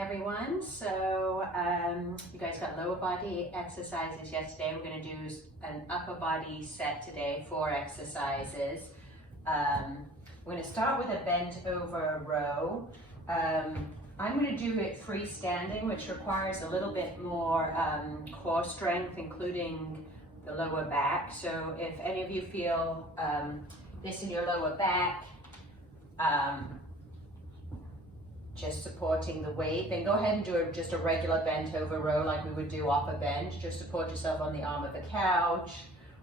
everyone. So you guys got lower body exercises yesterday. We're going to do an upper body set today, 4 exercises. We're going to start with a bent over row. I'm going to do it freestanding, which requires a little bit more core strength, including the lower back. So if any of you feel this in your lower back, just supporting the weight, then go ahead and do just a regular bent over row like we would do off a bench. Just support yourself on the arm of a couch,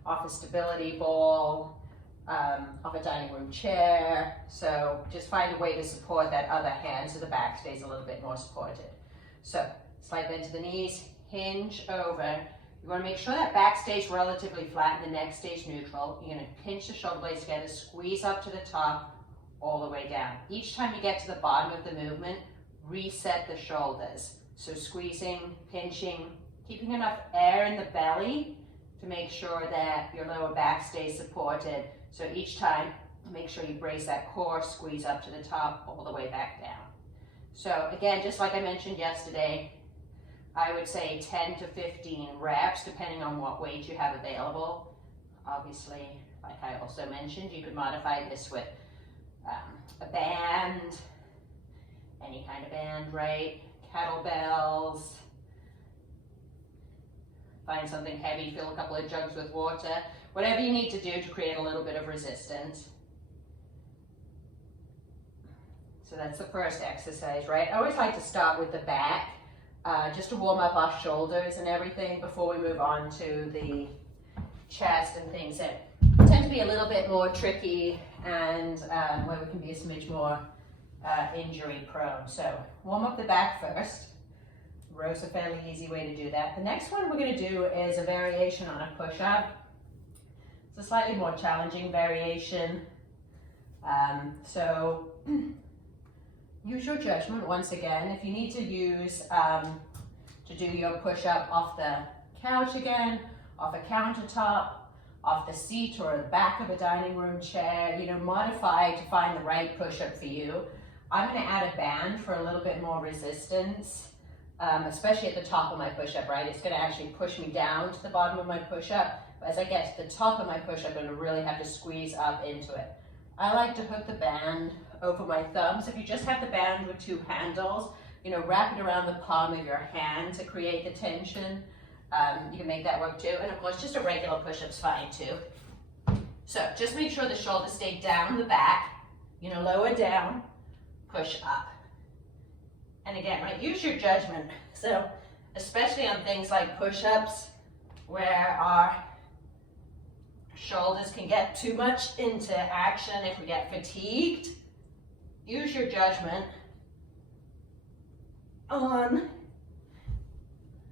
off a stability ball, off a dining room chair. So just find a way to support that other hand so the back stays a little bit more supported. So slight bend to the knees, hinge over. You want to make sure that back stays relatively flat and the neck stays neutral. You're going to pinch the shoulder blades together, squeeze up to the top, all the way down. Each time you get to the bottom of the movement, reset the shoulders. So squeezing, pinching, keeping enough air in the belly to make sure that your lower back stays supported. So each time, make sure you brace that core, squeeze up to the top, all the way back down. So again, just like I mentioned yesterday, I would say 10 to 15 reps, depending on what weight you have available. Obviously, like I also mentioned, you could modify this with a band, any kind of band, right? Kettlebells. Find something heavy, fill a couple of jugs with water. Whatever you need to do to create a little bit of resistance. So that's the first exercise, right? I always like to start with the back, just to warm up our shoulders and everything before we move on to the chest and things that tend to be a little bit more tricky and where we can be a smidge more injury prone. So warm up the back first. Row's a fairly easy way to do that. The next one we're going to do is a variation on a push-up. It's a slightly more challenging variation. So use your judgment once again. If you need to use to do your push-up off the couch again, off a countertop, off the seat or the back of a dining room chair, modify to find the right push-up for you. I'm going to add a band for a little bit more resistance, especially at the top of my push-up, right? It's going to actually push me down to the bottom of my push-up. But as I get to the top of my push-up, I'm going to really have to squeeze up into it. I like to hook the band over my thumbs. If you just have the band with 2 handles, wrap it around the palm of your hand to create the tension. You can make that work too. And of course, just a regular push-up's fine too. So just make sure the shoulders stay down the back, lower down, push up. And again, right, use your judgment. So especially on things like push-ups where our shoulders can get too much into action if we get fatigued, use your judgment on,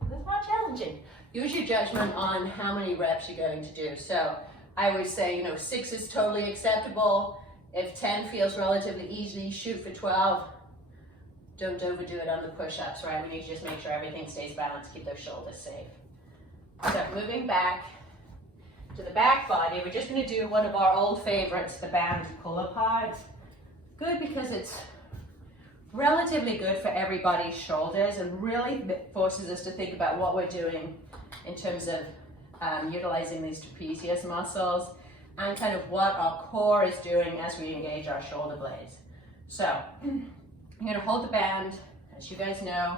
that's not challenging. Use your judgment on how many reps you're going to do. So I always say, 6 is totally acceptable. If 10 feels relatively easy, shoot for 12. Don't overdo it on the push-ups, right? We need to just make sure everything stays balanced, keep those shoulders safe. So moving back to the back body, we're just going to do one of our old favorites, the band pull-apart. Good because it's relatively good for everybody's shoulders and really forces us to think about what we're doing in terms of utilizing these trapezius muscles and kind of what our core is doing as we engage our shoulder blades. So I'm going to hold the band, as you guys know,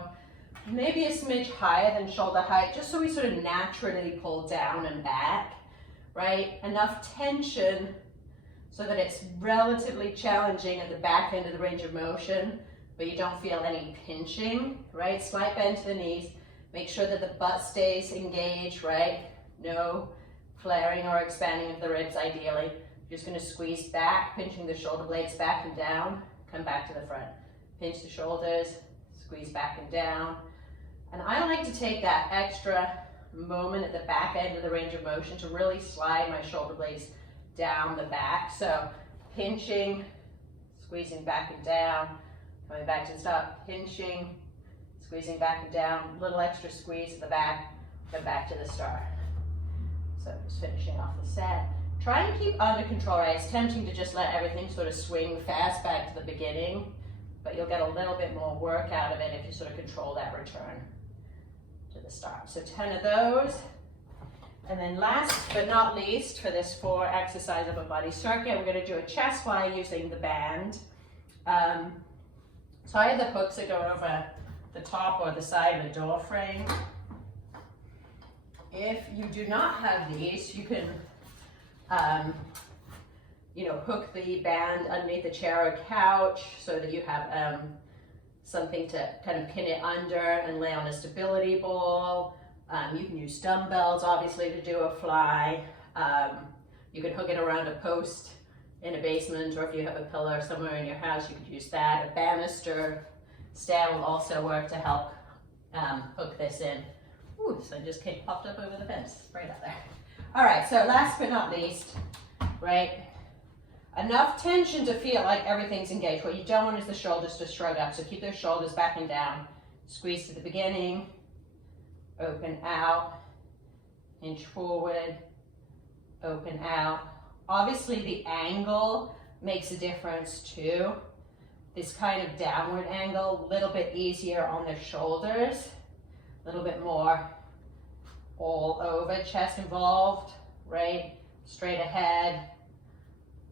maybe a smidge higher than shoulder height, just so we sort of naturally pull down and back, right? Enough tension so that it's relatively challenging at the back end of the range of motion, but you don't feel any pinching, right? Slight bend to the knees. Make sure that the butt stays engaged, right? No flaring or expanding of the ribs, ideally. You're just going to squeeze back, pinching the shoulder blades back and down. Come back to the front. Pinch the shoulders, squeeze back and down. And I like to take that extra moment at the back end of the range of motion to really slide my shoulder blades down the back. So pinching, squeezing back and down. Coming back to the top, pinching, squeezing back and down, a little extra squeeze at the back, then back to the start. So just finishing off the set. Try and keep under control, right? It's tempting to just let everything sort of swing fast back to the beginning, but you'll get a little bit more work out of it if you sort of control that return to the start. So 10 of those. And then last but not least, for this 4 exercise upper body circuit, we're going to do a chest fly using the band. So I have the hooks that go over the top or the side of the door frame. If you do not have these, you can hook the band underneath the chair or couch so that you have something to kind of pin it under and lay on a stability ball. You can use dumbbells, obviously, to do a fly. You can hook it around a post in a basement, or if you have a pillar somewhere in your house, you could use that. A banister stand will also work to help hook this in. Ooh, so I just popped up over the fence, right out there. All right, so last but not least, right? Enough tension to feel like everything's engaged. What you don't want is the shoulders to shrug up, so keep those shoulders back and down. Squeeze to the beginning, open out, inch forward, open out. Obviously the angle makes a difference too. This kind of downward angle, a little bit easier on the shoulders, a little bit more all over, chest involved, right? Straight ahead,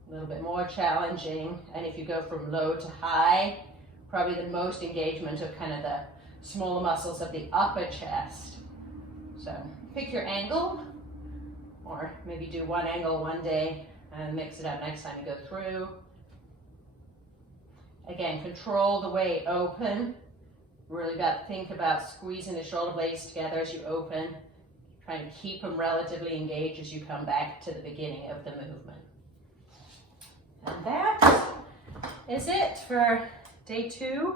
a little bit more challenging. And if you go from low to high, probably the most engagement of kind of the smaller muscles of the upper chest. So pick your angle, or maybe do one angle one day and mix it up next time you go through. Again, control the weight, open. Really think about squeezing the shoulder blades together as you open. Try and keep them relatively engaged as you come back to the beginning of the movement. And that is it for day 2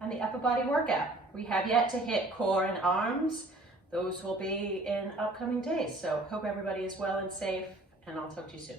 and the upper body workout. We have yet to hit core and arms. Those will be in upcoming days. So hope everybody is well and safe, and I'll talk to you soon.